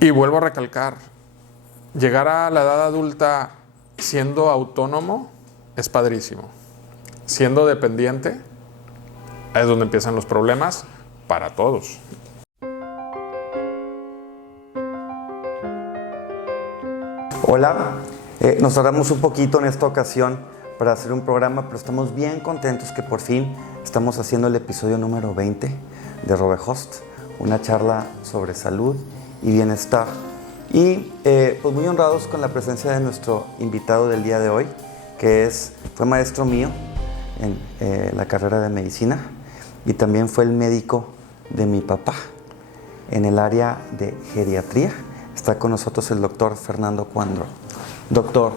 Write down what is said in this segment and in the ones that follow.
Y vuelvo a recalcar, llegar a la edad adulta siendo autónomo es padrísimo. Siendo dependiente es donde empiezan los problemas para todos. Hola, nos tardamos un poquito en esta ocasión para hacer un programa, pero estamos bien contentos que por fin estamos haciendo el episodio número 20 de Robehost, una charla sobre salud y bienestar. Y pues muy honrados con la presencia de nuestro invitado del día de hoy, que fue maestro mío en la carrera de medicina y también fue el médico de mi papá en el área de geriatría. Está con nosotros el doctor Fernando Cuandro. Doctor,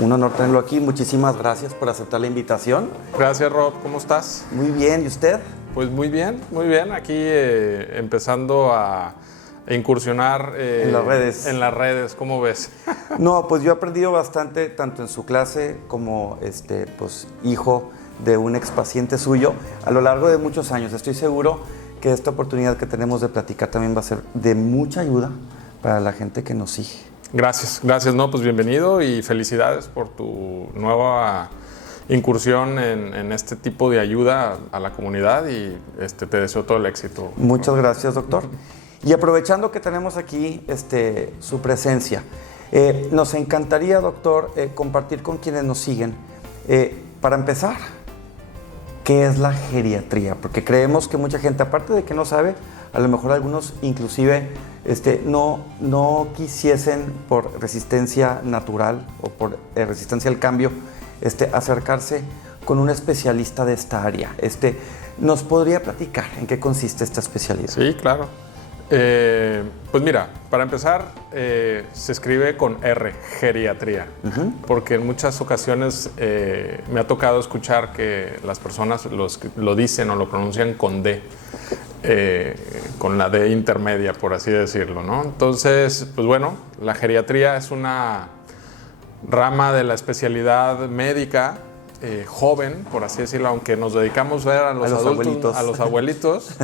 un honor tenerlo aquí. Muchísimas gracias por aceptar la invitación. Gracias, Rob. ¿Cómo estás? Muy bien. ¿Y usted? Pues muy bien, muy bien. Aquí empezando a incursionar en las redes. En las redes, ¿cómo ves? No, pues yo he aprendido bastante, tanto en su clase como pues, hijo de un expaciente suyo, a lo largo de muchos años. Estoy seguro que esta oportunidad que tenemos de platicar también va a ser de mucha ayuda para la gente que nos sigue. Gracias, gracias. No, pues bienvenido y felicidades por tu nueva incursión en este tipo de ayuda a la comunidad y te deseo todo el éxito. Muchas gracias, doctor. Y aprovechando que tenemos aquí su presencia, nos encantaría, doctor, compartir con quienes nos siguen, para empezar, ¿qué es la geriatría? Porque creemos que mucha gente, aparte de que no sabe, a lo mejor algunos inclusive no quisiesen por resistencia natural o por resistencia al cambio acercarse con un especialista de esta área. ¿Nos podría platicar en qué consiste esta especialidad? Sí, claro. Pues mira, para empezar, se escribe con R, geriatría, porque en muchas ocasiones me ha tocado escuchar que las personas lo dicen o lo pronuncian con D, con la D intermedia, por así decirlo, ¿no? Entonces, pues bueno, la geriatría es una rama de la especialidad médica joven, por así decirlo, aunque nos dedicamos a ver a los adultos, a los abuelitos,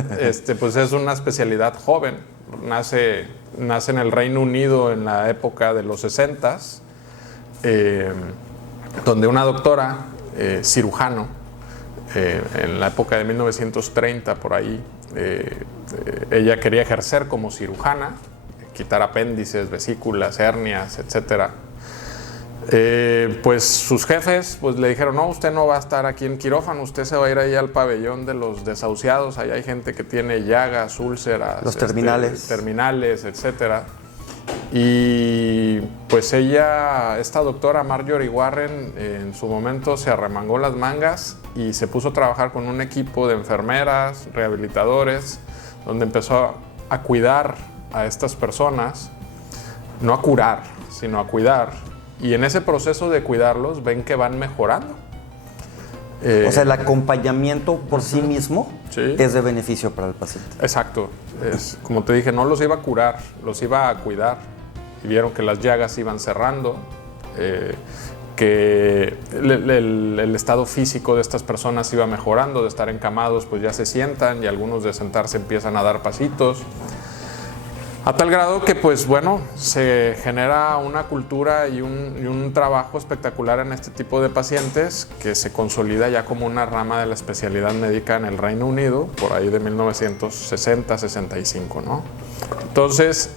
pues es una especialidad joven. Nace en el Reino Unido en la época de los 60s, donde una doctora, cirujano, en la época de 1930, por ahí, ella quería ejercer como cirujana, quitar apéndices, vesículas, hernias, etcétera. Pues sus jefes pues le dijeron, no, usted no va a estar aquí en quirófano, usted se va a ir ahí al pabellón de los desahuciados, ahí hay gente que tiene llagas, úlceras, los terminales, etcétera. Y pues esta doctora Marjorie Warren, en su momento se arremangó las mangas y se puso a trabajar con un equipo de enfermeras, rehabilitadores, donde empezó a cuidar a estas personas, no a curar, sino a cuidar. Y en ese proceso de cuidarlos ven que van mejorando. O sea, el acompañamiento por sí mismo es de beneficio para el paciente. Exacto. Como te dije, no los iba a curar, los iba a cuidar. Y vieron que las llagas iban cerrando, que el estado físico de estas personas iba mejorando, de estar encamados, pues ya se sientan y algunos de sentarse empiezan a dar pasitos. A tal grado que, pues bueno, se genera una cultura y un trabajo espectacular en este tipo de pacientes que se consolida ya como una rama de la especialidad médica en el Reino Unido, por ahí de 1960-65, ¿no? Entonces,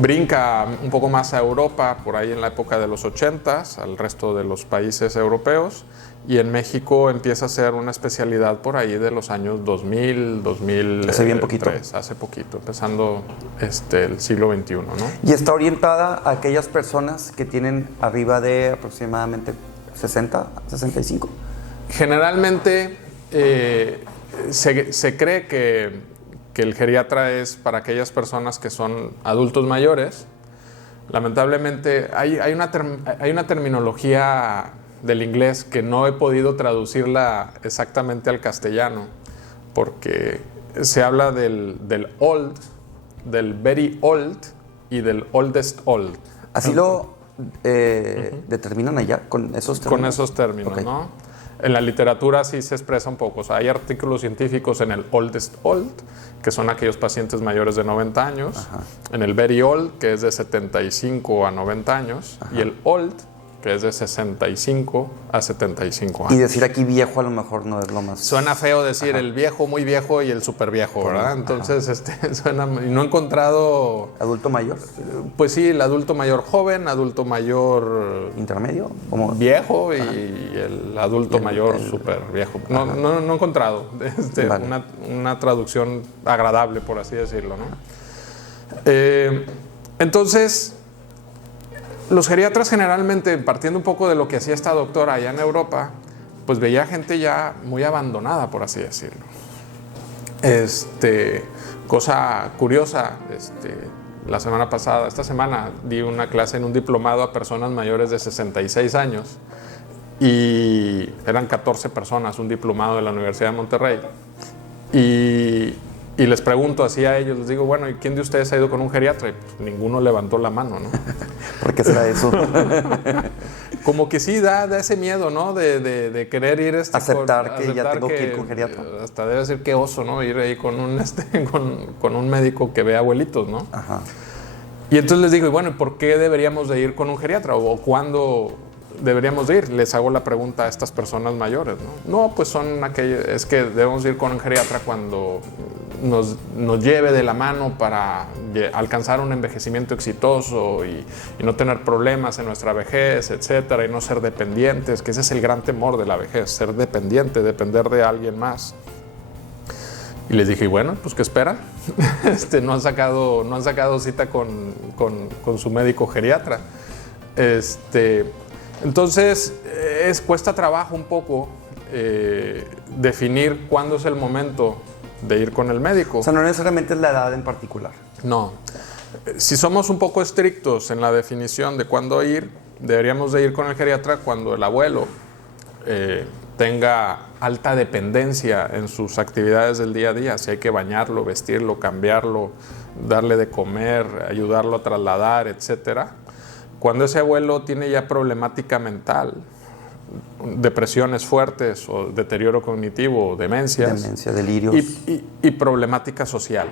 brinca un poco más a Europa, por ahí en la época de los 80s, al resto de los países europeos, y en México empieza a ser una especialidad por ahí de los años 2000, hace bien poquito. Hace poquito, empezando el siglo XXI, ¿no? Y está orientada a aquellas personas que tienen arriba de aproximadamente 60, 65. Generalmente se cree que el geriatra es para aquellas personas que son adultos mayores. Lamentablemente hay una terminología del inglés que no he podido traducirla exactamente al castellano, porque se habla del old, del very old y del oldest old. ¿Así lo determinan allá con esos términos? Con esos términos, okay. ¿no? En la literatura sí se expresa un poco. O sea, hay artículos científicos en el oldest old, que son aquellos pacientes mayores de 90 años. Ajá. En el very old, que es de 75 a 90 años. Ajá. Y el old, que es de 65 a 75 años. Y decir aquí viejo a lo mejor no es lo más... Suena feo decir ajá. el viejo, muy viejo y el súper viejo, ¿verdad? Entonces, suena... Y no he encontrado... ¿Adulto mayor? Pues sí, el adulto mayor joven, adulto mayor... ¿Intermedio? ¿Cómo? Viejo y el adulto mayor súper viejo. No he encontrado vale. una traducción agradable, por así decirlo, ¿no? Entonces... Los geriatras generalmente, partiendo un poco de lo que hacía esta doctora allá en Europa, pues veía gente ya muy abandonada, por así decirlo. Cosa curiosa, esta semana di una clase en un diplomado a personas mayores de 66 años y eran 14 personas, un diplomado de la Universidad de Monterrey. Y les pregunto así a ellos, les digo, bueno, ¿y quién de ustedes ha ido con un geriatra? Y pues, ninguno levantó la mano, ¿no? ¿Por qué será eso? Como que sí da ese miedo, ¿no? De querer ir... aceptar que ya tengo que ir con geriatra. Hasta debe ser qué oso, ¿no? Ir ahí con un médico que ve abuelitos, ¿no? Ajá. Y entonces les digo, bueno, ¿y por qué deberíamos de ir con un geriatra? ¿O cuándo deberíamos de ir? Les hago la pregunta a estas personas mayores, ¿no? No, pues es que debemos ir con un geriatra cuando nos lleve de la mano para alcanzar un envejecimiento exitoso y no tener problemas en nuestra vejez, etcétera, y no ser dependientes, que ese es el gran temor de la vejez, ser dependiente, depender de alguien más. Y les dije, bueno, pues ¿qué esperan? No han sacado cita con su médico geriatra. Entonces, cuesta trabajo un poco definir cuándo es el momento de ir con el médico. O sea, no necesariamente es la edad en particular. No. Si somos un poco estrictos en la definición de cuándo ir, deberíamos de ir con el geriatra cuando el abuelo tenga alta dependencia en sus actividades del día a día. Si hay que bañarlo, vestirlo, cambiarlo, darle de comer, ayudarlo a trasladar, etcétera. Cuando ese abuelo tiene ya problemática mental, depresiones fuertes o deterioro cognitivo, demencias. Demencia, delirios. Y problemática social.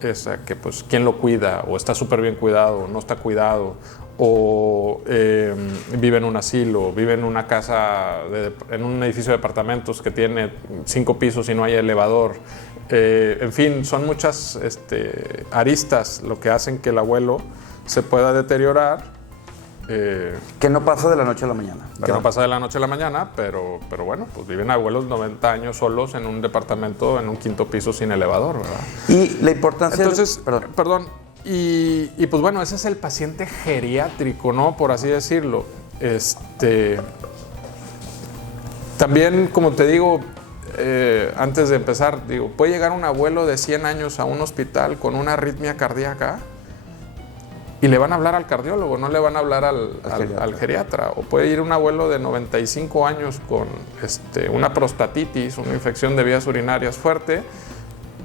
Esa que pues quién lo cuida, o está súper bien cuidado, o no está cuidado, o vive en un asilo, vive en una casa, en un edificio de departamentos que tiene 5 pisos y no hay elevador. En fin, son muchas aristas lo que hacen que el abuelo se pueda deteriorar. Que no pasa de la noche a la mañana, ¿verdad? Que no pasa de la noche a la mañana, pero bueno, pues viven abuelos 90 años solos en un departamento, en un 5º piso sin elevador, ¿verdad? Y la importancia... Entonces, perdón. Y pues bueno, ese es el paciente geriátrico, ¿no? Por así decirlo. También, como te digo, antes de empezar, puede llegar un abuelo de 100 años a un hospital con una arritmia cardíaca y le van a hablar al cardiólogo, no le van a hablar al geriatra. O puede ir un abuelo de 95 años con una prostatitis, una infección de vías urinarias fuerte,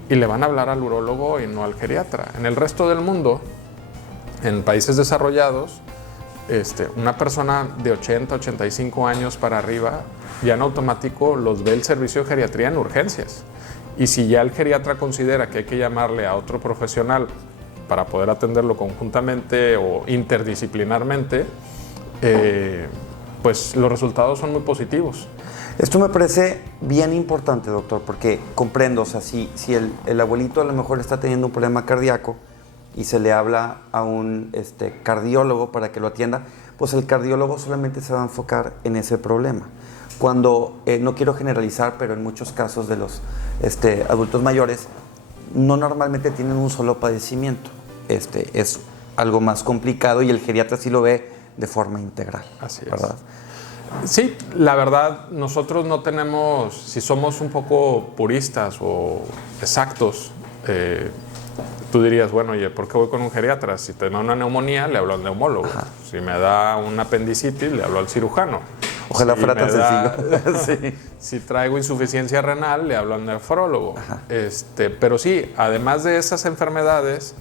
y le van a hablar al urólogo y no al geriatra. En el resto del mundo, en países desarrollados, una persona de 80, 85 años para arriba, ya en automático los ve el servicio de geriatría en urgencias. Y si ya el geriatra considera que hay que llamarle a otro profesional para poder atenderlo conjuntamente o interdisciplinarmente, pues los resultados son muy positivos. Esto me parece bien importante, doctor, porque comprendo, o sea, si el abuelito a lo mejor está teniendo un problema cardíaco y se le habla a un cardiólogo para que lo atienda, pues el cardiólogo solamente se va a enfocar en ese problema. Cuando, no quiero generalizar, pero en muchos casos de los adultos mayores, no normalmente tienen un solo padecimiento. Es algo más complicado y el geriatra sí lo ve de forma integral. Así es. ¿Verdad? Sí, la verdad, nosotros no tenemos, si somos un poco puristas o exactos, tú dirías, bueno, oye, ¿por qué voy con un geriatra? Si te da una neumonía, le hablo al neumólogo. Ajá. Si me da una apendicitis, le hablo al cirujano. Ojalá fuera tan sencillo. Sí. Si traigo insuficiencia renal, le hablo al nefrólogo. Pero sí, además de esas enfermedades,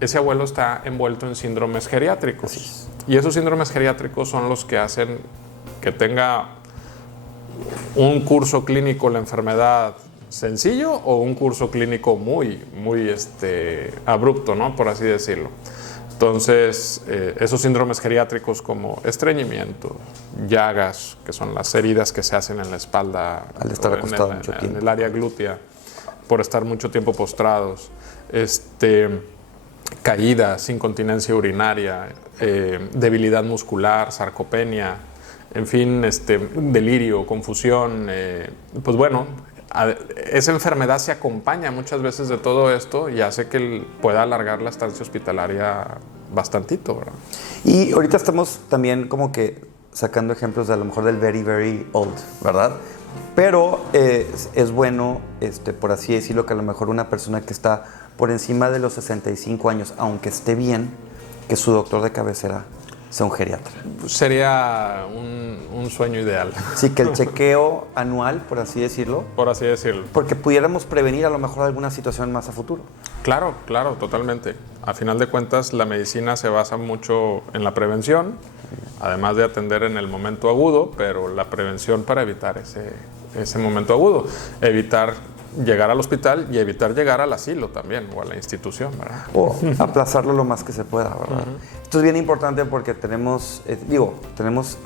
ese abuelo está envuelto en síndromes geriátricos. Y esos síndromes geriátricos son los que hacen que tenga un curso clínico la enfermedad sencillo o un curso clínico muy abrupto, ¿no? Por así decirlo. Entonces, esos síndromes geriátricos como estreñimiento, llagas, que son las heridas que se hacen en la espalda, al estar acostado mucho tiempo, en el área glútea, por estar mucho tiempo postrados, caídas, incontinencia urinaria, debilidad muscular, sarcopenia, en fin, delirio, confusión, pues bueno, esa enfermedad se acompaña muchas veces de todo esto y hace que pueda alargar la estancia hospitalaria bastantito, ¿verdad? Y ahorita estamos también como que sacando ejemplos de a lo mejor del very, very old, ¿verdad? Pero es bueno, por así decirlo, que a lo mejor una persona que está por encima de los 65 años, aunque esté bien, que su doctor de cabecera sea un geriatra. Sería un sueño ideal. Sí, que el chequeo anual, por así decirlo. Por así decirlo. Porque pudiéramos prevenir a lo mejor alguna situación más a futuro. Claro, claro, totalmente. A final de cuentas, la medicina se basa mucho en la prevención, además de atender en el momento agudo, pero la prevención para evitar ese momento agudo. Evitar llegar al hospital y evitar llegar al asilo también, o a la institución, ¿verdad? O aplazarlo lo más que se pueda, ¿verdad? Esto es bien importante porque tenemos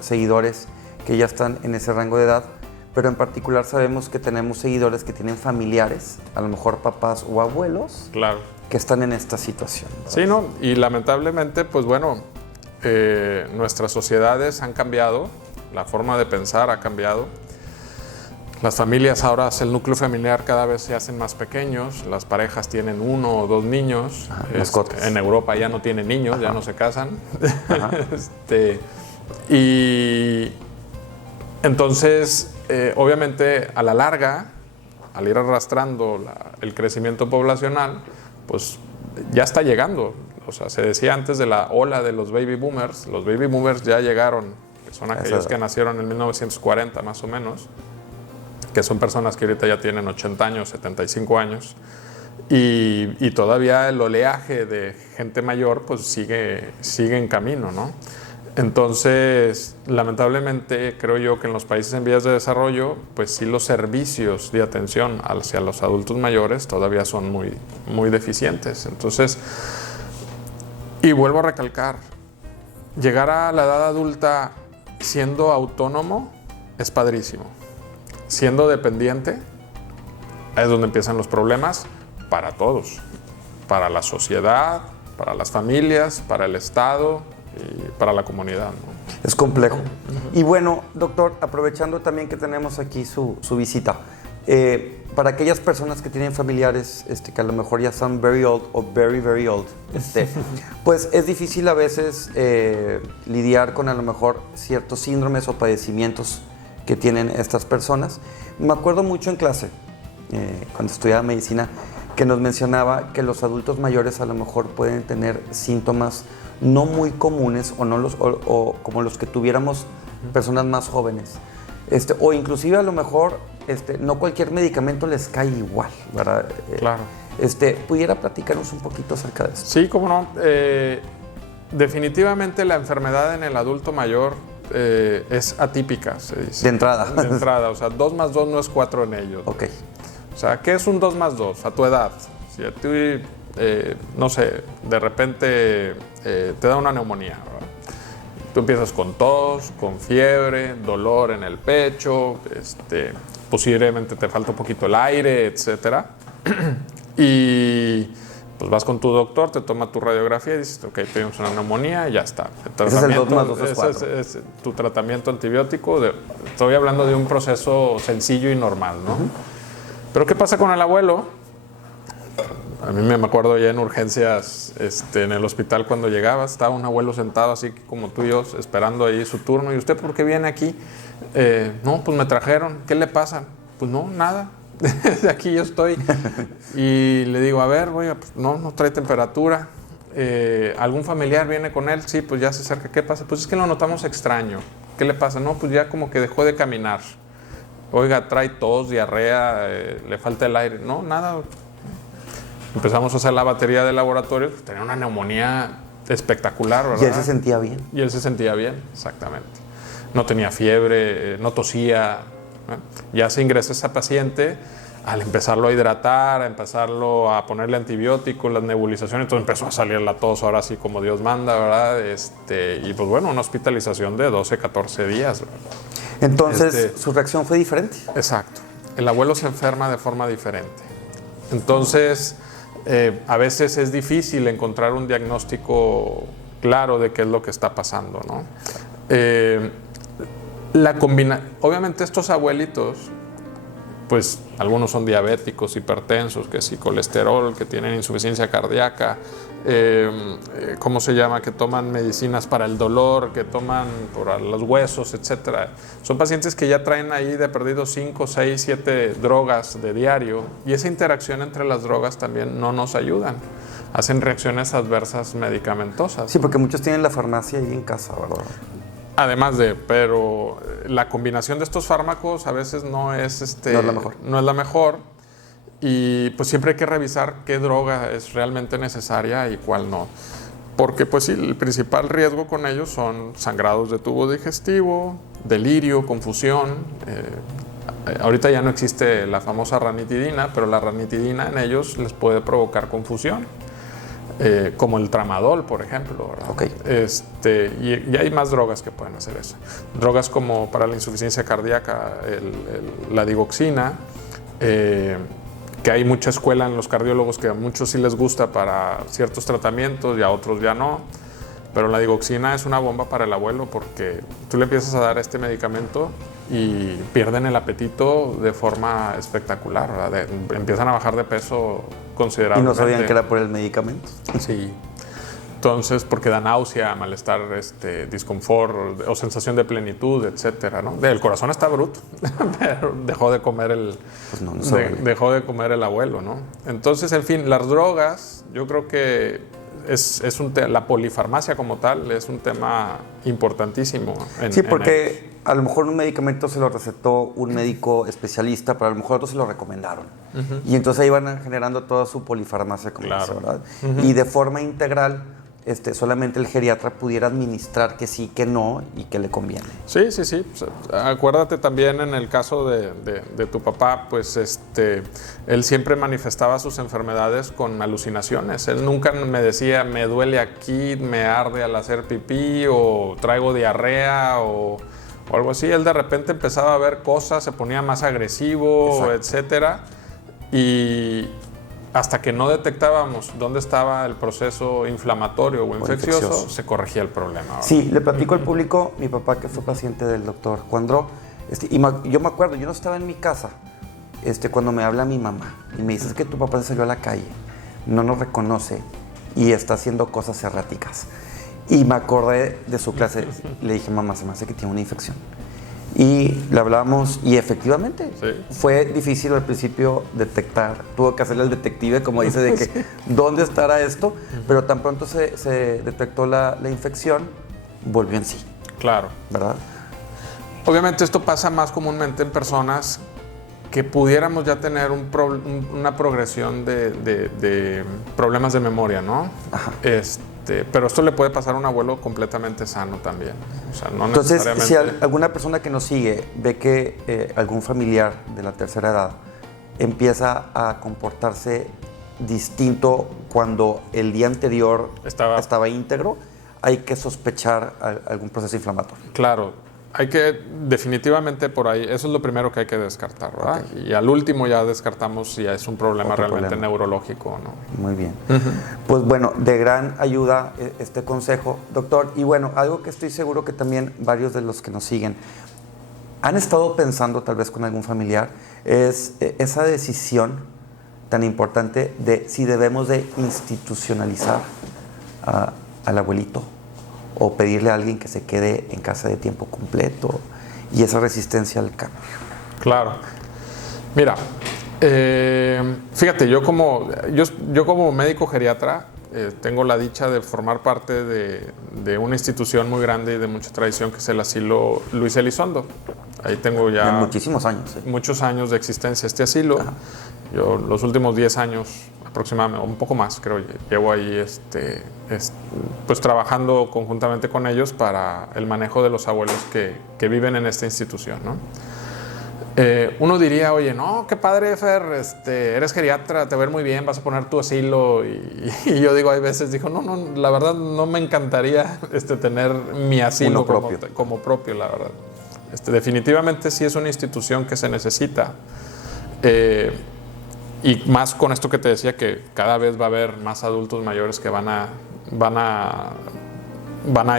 seguidores que ya están en ese rango de edad, pero en particular sabemos que tenemos seguidores que tienen familiares, a lo mejor papás o abuelos, claro, que están en esta situación, ¿verdad? Sí, ¿no? Y lamentablemente, pues bueno, nuestras sociedades han cambiado, la forma de pensar ha cambiado. Las familias ahora, el núcleo familiar cada vez se hacen más pequeños, las parejas tienen 1 o 2 niños, en Europa ya no tienen niños, ya no se casan. Y entonces, obviamente, a la larga, al ir arrastrando el crecimiento poblacional, pues ya está llegando. O sea, se decía antes de la ola de los baby boomers ya llegaron, que son aquellos que nacieron en 1940 más o menos, que son personas que ahorita ya tienen 80 años, 75 años, y todavía el oleaje de gente mayor pues sigue en camino, ¿no? Entonces, lamentablemente, creo yo que en los países en vías de desarrollo, pues sí, los servicios de atención hacia los adultos mayores todavía son muy, muy deficientes. Entonces, y vuelvo a recalcar, llegar a la edad adulta siendo autónomo es padrísimo. Siendo dependiente es donde empiezan los problemas para todos, para la sociedad, para las familias, para el Estado y para la comunidad, ¿no? Es complejo. Y bueno, doctor, aprovechando también que tenemos aquí su visita, para aquellas personas que tienen familiares que a lo mejor ya son very old o very, very old, pues es difícil a veces lidiar con a lo mejor ciertos síndromes o padecimientos que tienen estas personas. Me acuerdo mucho en clase, cuando estudiaba medicina, que nos mencionaba que los adultos mayores a lo mejor pueden tener síntomas no muy comunes o como los que tuviéramos personas más jóvenes. O inclusive a lo mejor no cualquier medicamento les cae igual, ¿verdad? Claro. ¿Pudiera platicarnos un poquito acerca de esto? Sí, cómo no. Definitivamente la enfermedad en el adulto mayor es atípica, se dice. De entrada. De entrada, o sea, 2 más 2 no es 4 en ellos. Ok. O sea, ¿qué es un 2 más 2? A tu edad. Si a ti, no sé, de repente te da una neumonía, ¿verdad? Tú empiezas con tos, con fiebre, dolor en el pecho, posiblemente te falta un poquito el aire, etcétera. Y pues vas con tu doctor, te toma tu radiografía y dices, ok, tenemos una neumonía y ya está. Ese es el 2 más 2 es 4. Es tu tratamiento antibiótico. Estoy hablando de un proceso sencillo y normal, ¿no? Pero ¿qué pasa con el abuelo? A mí me acuerdo ya en urgencias, en el hospital cuando llegaba, estaba un abuelo sentado así como tú y yo, esperando ahí su turno. ¿Y usted por qué viene aquí? No, pues me trajeron. ¿Qué le pasa? Pues no, nada. De aquí yo estoy. Y le digo, a ver, oiga, pues no trae temperatura. ¿Algún familiar viene con él? Sí, pues ya se acerca. ¿Qué pasa? Pues es que lo notamos extraño. ¿Qué le pasa? No, pues ya como que dejó de caminar. Oiga, trae tos, diarrea, le falta el aire. No, nada. Empezamos a hacer la batería de laboratorio. Pues tenía una neumonía espectacular, ¿verdad? Y él se sentía bien. Y él se sentía bien, exactamente. No tenía fiebre, no tosía. Ya se ingresa esa paciente, al empezarlo a hidratar, a empezarlo a ponerle antibióticos, las nebulizaciones, entonces empezó a salir la tos, ahora sí como Dios manda, ¿verdad? Y pues bueno, una hospitalización de 12, 14 días. ¿Verdad? Entonces, su reacción fue diferente. Exacto. El abuelo se enferma de forma diferente. Entonces, a veces es difícil encontrar un diagnóstico claro de qué es lo que está pasando, ¿no? Obviamente estos abuelitos, pues algunos son diabéticos, hipertensos, que sí, colesterol, que tienen insuficiencia cardíaca, ¿cómo se llama? Que toman medicinas para el dolor, que toman por los huesos, etc. Son pacientes que ya traen ahí de perdido 5, 6, 7 drogas de diario, y esa interacción entre las drogas también no nos ayudan. Hacen reacciones adversas medicamentosas. Sí, porque muchos tienen la farmacia ahí en casa, ¿verdad? Además pero la combinación de estos fármacos a veces no es la mejor. No es la mejor, y pues siempre hay que revisar qué droga es realmente necesaria y cuál no. Porque pues sí, el principal riesgo con ellos son sangrados de tubo digestivo, delirio, confusión. Ahorita ya no existe la famosa ranitidina, pero la ranitidina en ellos les puede provocar confusión. Como el tramadol, por ejemplo, ¿verdad? Okay. Y hay más drogas que pueden hacer eso. Drogas como para la insuficiencia cardíaca, la digoxina, que hay mucha escuela en los cardiólogos que a muchos sí les gusta para ciertos tratamientos y a otros ya no. Pero la digoxina es una bomba para el abuelo, porque tú le empiezas a dar este medicamento y pierden el apetito de forma espectacular, ¿verdad? Empiezan a bajar de peso considerablemente. ¿Y no sabían que era por el medicamento? Sí. Entonces, porque da náusea, malestar, disconfort o sensación de plenitud, etcétera, ¿no? El corazón está bruto, pero dejó de comer dejó de comer el abuelo, ¿no? Entonces, en fin, las drogas, yo creo que la polifarmacia como tal es un tema importantísimo. Sí, porque a lo mejor un medicamento se lo recetó un médico especialista, pero a lo mejor otros se lo recomendaron. Y entonces ahí van generando toda su polifarmacia, como dice, ¿verdad? Y de forma integral, solamente el geriatra pudiera administrar que sí, que no y que le conviene. Sí. Pues, acuérdate también en el caso de tu papá, pues él siempre manifestaba sus enfermedades con alucinaciones. Él nunca me decía, me duele aquí, me arde al hacer pipí, o traigo diarrea, o algo así. Él de repente empezaba a ver cosas, se ponía más agresivo, etcétera. Y hasta que no detectábamos dónde estaba el proceso inflamatorio o infeccioso, se corregía el problema, ¿verdad? Sí, le platico al público, mi papá, que fue paciente del doctor Juandró, yo me acuerdo, yo no estaba en mi casa cuando me habla mi mamá y me dice, es que tu papá se salió a la calle, no nos reconoce y está haciendo cosas erráticas. Y me acordé de su clase, le dije, mamá, se me hace que tiene una infección. Y le hablamos y efectivamente fue difícil al principio detectar, tuvo que hacerle el detective, como dice, de que dónde estará esto, pero tan pronto se detectó la infección, volvió en sí. Claro. ¿Verdad? Obviamente esto pasa más comúnmente en personas que pudiéramos ya tener una progresión de problemas de memoria, ¿no? Ajá. Pero esto le puede pasar a un abuelo completamente sano también. O sea, no entonces, necesariamente... si alguna persona que nos sigue ve que algún familiar de la tercera edad empieza a comportarse distinto cuando el día anterior estaba íntegro, hay que sospechar algún proceso inflamatorio. Claro. Hay que, definitivamente por ahí, eso es lo primero que hay que descartar, ¿verdad? Okay. Y al último ya descartamos si es un problema realmente neurológico o no. Muy bien. Pues bueno, de gran ayuda este consejo, doctor. Y bueno, algo que estoy seguro que también varios de los que nos siguen han estado pensando, tal vez con algún familiar, es esa decisión tan importante de si debemos de institucionalizar al abuelito, o pedirle a alguien que se quede en casa de tiempo completo, y esa resistencia al cambio. Claro. Mira, fíjate, yo como médico geriatra tengo la dicha de formar parte de una institución muy grande y de mucha tradición, que es el asilo Luis Elizondo. Ahí tengo ya muchísimos años. Muchos años de existencia este asilo. Ajá. Yo los últimos 10 años aproximadamente, un poco más creo, llevo ahí pues trabajando conjuntamente con ellos para el manejo de los abuelos que viven en esta institución, ¿no? Uno diría, oye, no, qué padre, Fer, eres geriatra, te va a ver muy bien, vas a poner tu asilo. Y yo digo, hay veces, digo, no, la verdad no me encantaría tener mi asilo como propio, la verdad. Definitivamente sí es una institución que se necesita. Y más con esto que te decía, que cada vez va a haber más adultos mayores que van a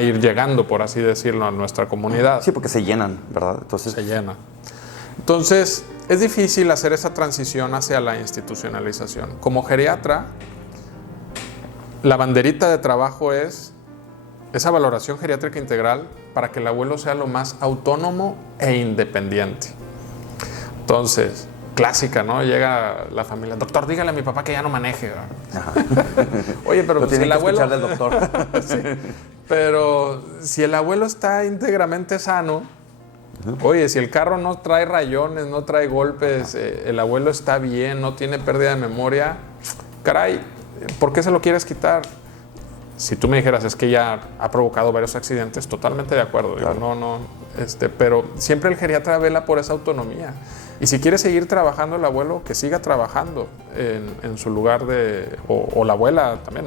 ir llegando, por así decirlo, a nuestra comunidad. Sí, porque se llenan, ¿verdad? Se llena. Entonces, es difícil hacer esa transición hacia la institucionalización. Como geriatra, la banderita de trabajo es esa valoración geriátrica integral para que el abuelo sea lo más autónomo e independiente. Entonces, clásica, ¿no? Llega la familia, doctor, dígale a mi papá que ya no maneje. Oye, pero si el abuelo... del doctor. Sí. Pero si el abuelo está íntegramente sano, oye, si el carro no trae rayones, no trae golpes, el abuelo está bien, no tiene pérdida de memoria, caray, ¿por qué se lo quieres quitar? Si tú me dijeras, es que ya ha provocado varios accidentes, totalmente de acuerdo. Claro. Digo, pero siempre el geriatra vela por esa autonomía. Y si quiere seguir trabajando el abuelo, que siga trabajando en su lugar o la abuela también,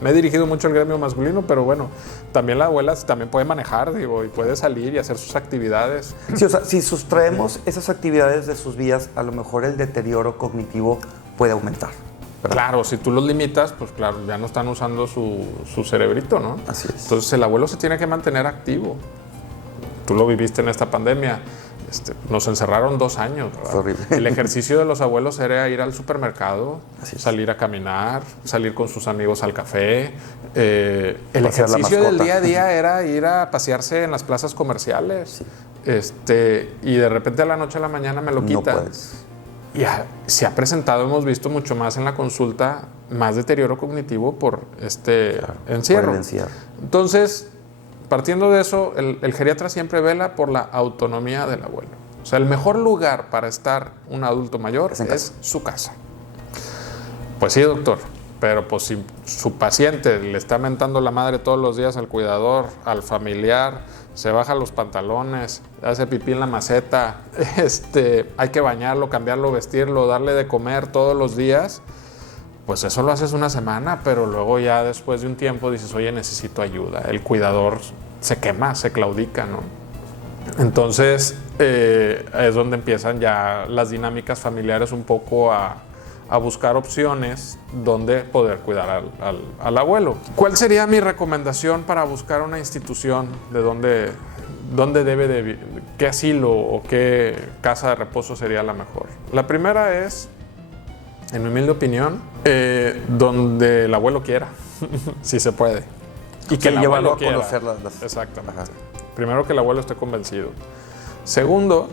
me he dirigido mucho al gremio masculino, pero bueno, también la abuela también puede manejar, digo, y puede salir y hacer sus actividades. Sí, o sea, si sustraemos esas actividades de sus vidas, a lo mejor el deterioro cognitivo puede aumentar, ¿verdad? Claro, si tú los limitas, pues claro, ya no están usando su cerebrito, ¿no? Así es. Entonces el abuelo se tiene que mantener activo. Tú lo viviste en esta pandemia. Nos encerraron 2 años, ¿verdad? Fue horrible. El ejercicio de los abuelos era ir al supermercado, salir a caminar, salir con sus amigos al café. El ejercicio del día a día era ir a pasearse en las plazas comerciales. Sí. Y de repente a la noche a la mañana me lo quitan. No puedes. Y se ha presentado, hemos visto mucho más en la consulta, más deterioro cognitivo por encierro. Por el encierro. Entonces, partiendo de eso, el geriatra siempre vela por la autonomía del abuelo. O sea, el mejor lugar para estar un adulto mayor es su casa. Pues sí, doctor, pero pues si su paciente le está mentando la madre todos los días al cuidador, al familiar, se baja los pantalones, hace pipí en la maceta, hay que bañarlo, cambiarlo, vestirlo, darle de comer todos los días, pues eso lo haces una semana, pero luego ya después de un tiempo dices, oye, necesito ayuda. El cuidador se quema, se claudica, ¿no? Entonces es donde empiezan ya las dinámicas familiares un poco a buscar opciones donde poder cuidar al abuelo. ¿Cuál sería mi recomendación para buscar una institución de dónde debe de vivir? ¿Qué asilo o qué casa de reposo sería la mejor? La primera es, en mi humilde opinión, donde el abuelo quiera, si se puede. Y que el abuelo quiera. Conocer Exactamente. Ajá. Primero, que el abuelo esté convencido. Segundo,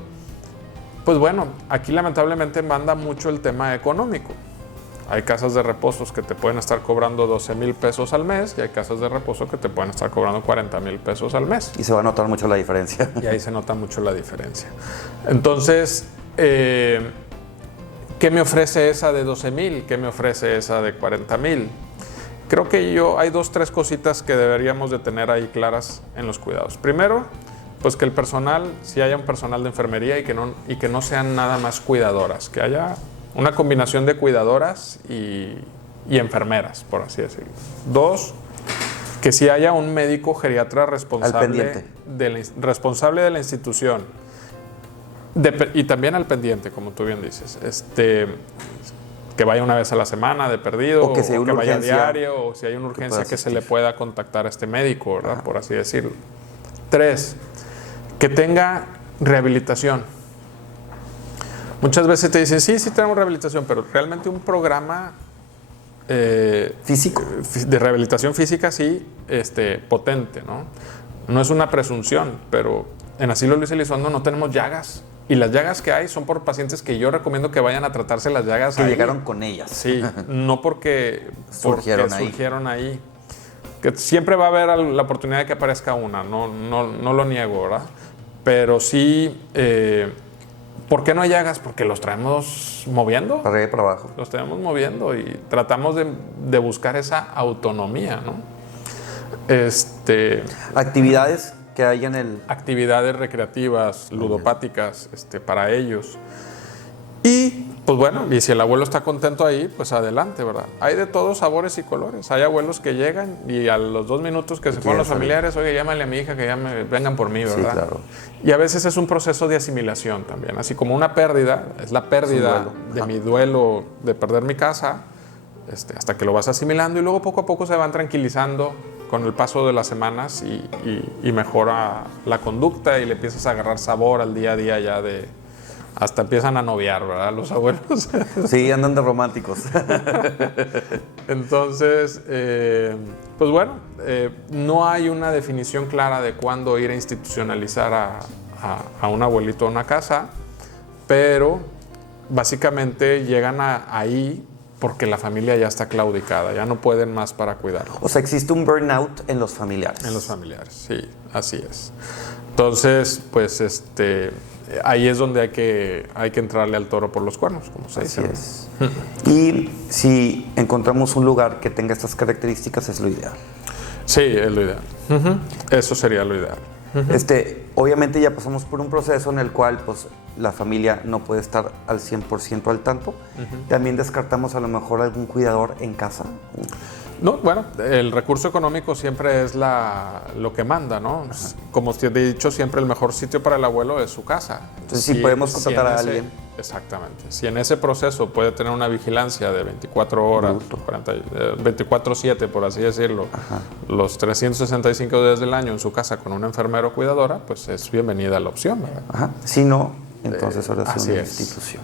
pues bueno, aquí lamentablemente manda mucho el tema económico. Hay casas de reposos que te pueden estar cobrando 12,000 pesos al mes y hay casas de reposo que te pueden estar cobrando 40,000 pesos al mes. Y se va a notar mucho la diferencia. Y ahí se nota mucho la diferencia. Entonces, ¿qué me ofrece esa de 12,000? ¿Qué me ofrece esa de 40,000? Creo que hay 2, 3 cositas que deberíamos de tener ahí claras en los cuidados. Primero, pues que el personal, si haya un personal de enfermería y que no sean nada más cuidadoras, que haya una combinación de cuidadoras y enfermeras, por así decirlo. 2, que si haya un médico geriatra responsable de la institución y también al pendiente, como tú bien dices, que vaya una vez a la semana de perdido, o que vaya diario, o si hay una urgencia que se le pueda contactar a este médico, ¿verdad? Ajá. Por así decirlo. 3, que tenga rehabilitación. Muchas veces te dicen, sí tenemos rehabilitación, pero realmente un programa físico de rehabilitación física sí, potente, ¿no? No es una presunción, pero en Asilo Luis Elizondo no tenemos llagas. Y las llagas que hay son por pacientes que yo recomiendo que vayan a tratarse las llagas que ahí. Llegaron con ellas. Sí, no porque surgieron ahí. Que siempre va a haber la oportunidad de que aparezca una, no lo niego, ¿verdad? Pero sí, ¿por qué no hay llagas? Porque los traemos moviendo. Para arriba y para abajo. Los traemos moviendo y tratamos de buscar esa autonomía, ¿no? Actividades que hay en el... Actividades recreativas, ludopáticas, para ellos. Y, pues bueno, y si el abuelo está contento ahí, pues adelante, ¿verdad? Hay de todos sabores y colores. Hay abuelos que llegan y a los 2 minutos que se ponen los familiares, oye, llámale a mi hija que vengan por mí, ¿verdad? Sí, claro. Y a veces es un proceso de asimilación también. Así como una pérdida, es la pérdida de mi duelo de perder mi casa, hasta que lo vas asimilando y luego poco a poco se van tranquilizando con el paso de las semanas y mejora la conducta y le empiezas a agarrar sabor al día a día ya de... Hasta empiezan a noviar, ¿verdad? Los abuelos. Sí, andan de románticos. Entonces, pues bueno, no hay una definición clara de cuándo ir a institucionalizar a un abuelito a una casa, pero básicamente llegan ahí porque la familia ya está claudicada, ya no pueden más para cuidarlo. O sea, existe un burnout en los familiares. En los familiares, sí, así es. Entonces, pues ahí es donde hay que entrarle al toro por los cuernos, como se dice. Así es. Y si encontramos un lugar que tenga estas características, es lo ideal. Sí, es lo ideal. Eso sería lo ideal. Obviamente ya pasamos por un proceso en el cual pues, la familia no puede estar al 100% al tanto. También descartamos a lo mejor algún cuidador en casa. No, bueno, el recurso económico siempre es lo que manda, ¿no? Ajá. Como te he dicho, siempre el mejor sitio para el abuelo es su casa. Entonces, si podemos contratar a alguien. Exactamente. Si en ese proceso puede tener una vigilancia de 24 horas, 24/7, por así decirlo, ajá, los 365 días del año en su casa con una enfermera o cuidadora, pues es bienvenida la opción, ¿verdad? Ajá. Si no, entonces ahora es una institución.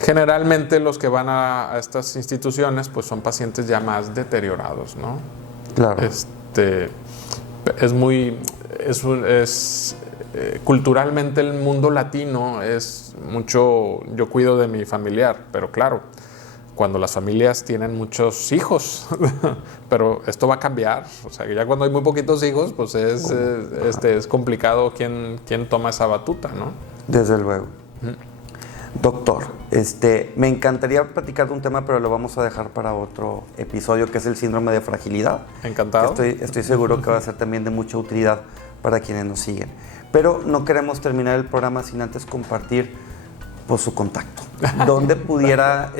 Generalmente los que van a estas instituciones pues son pacientes ya más deteriorados, ¿no? Claro. Culturalmente el mundo latino es mucho, yo cuido de mi familiar, pero claro, cuando las familias tienen muchos hijos, pero esto va a cambiar, o sea, que ya cuando hay muy poquitos hijos, pues es complicado quién toma esa batuta, ¿no? Desde luego. Doctor, me encantaría platicar de un tema, pero lo vamos a dejar para otro episodio, que es el síndrome de fragilidad. Encantado. Estoy seguro que va a ser también de mucha utilidad para quienes nos siguen. Pero no queremos terminar el programa sin antes compartir pues, su contacto. ¿Dónde pudiera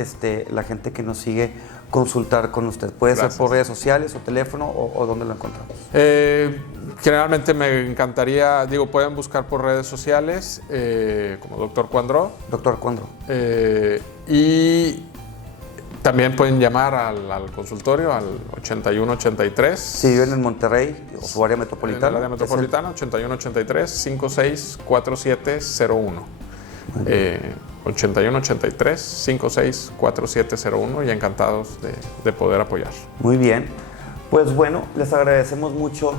la gente que nos sigue consultar con usted? ¿Puede ser por redes sociales o teléfono o dónde lo encontramos? Generalmente me encantaría, pueden buscar por redes sociales como Dr. Cuandró. Dr. Cuandró. Y también pueden llamar al consultorio al 8183. Si viven en Monterrey o su área metropolitana. En el área metropolitana, 8183-564701. 8183-564701 y encantados de poder apoyar. Muy bien. Pues bueno, les agradecemos mucho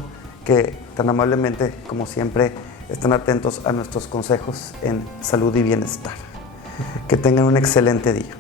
que tan amablemente, como siempre, están atentos a nuestros consejos en salud y bienestar. Que tengan un excelente día.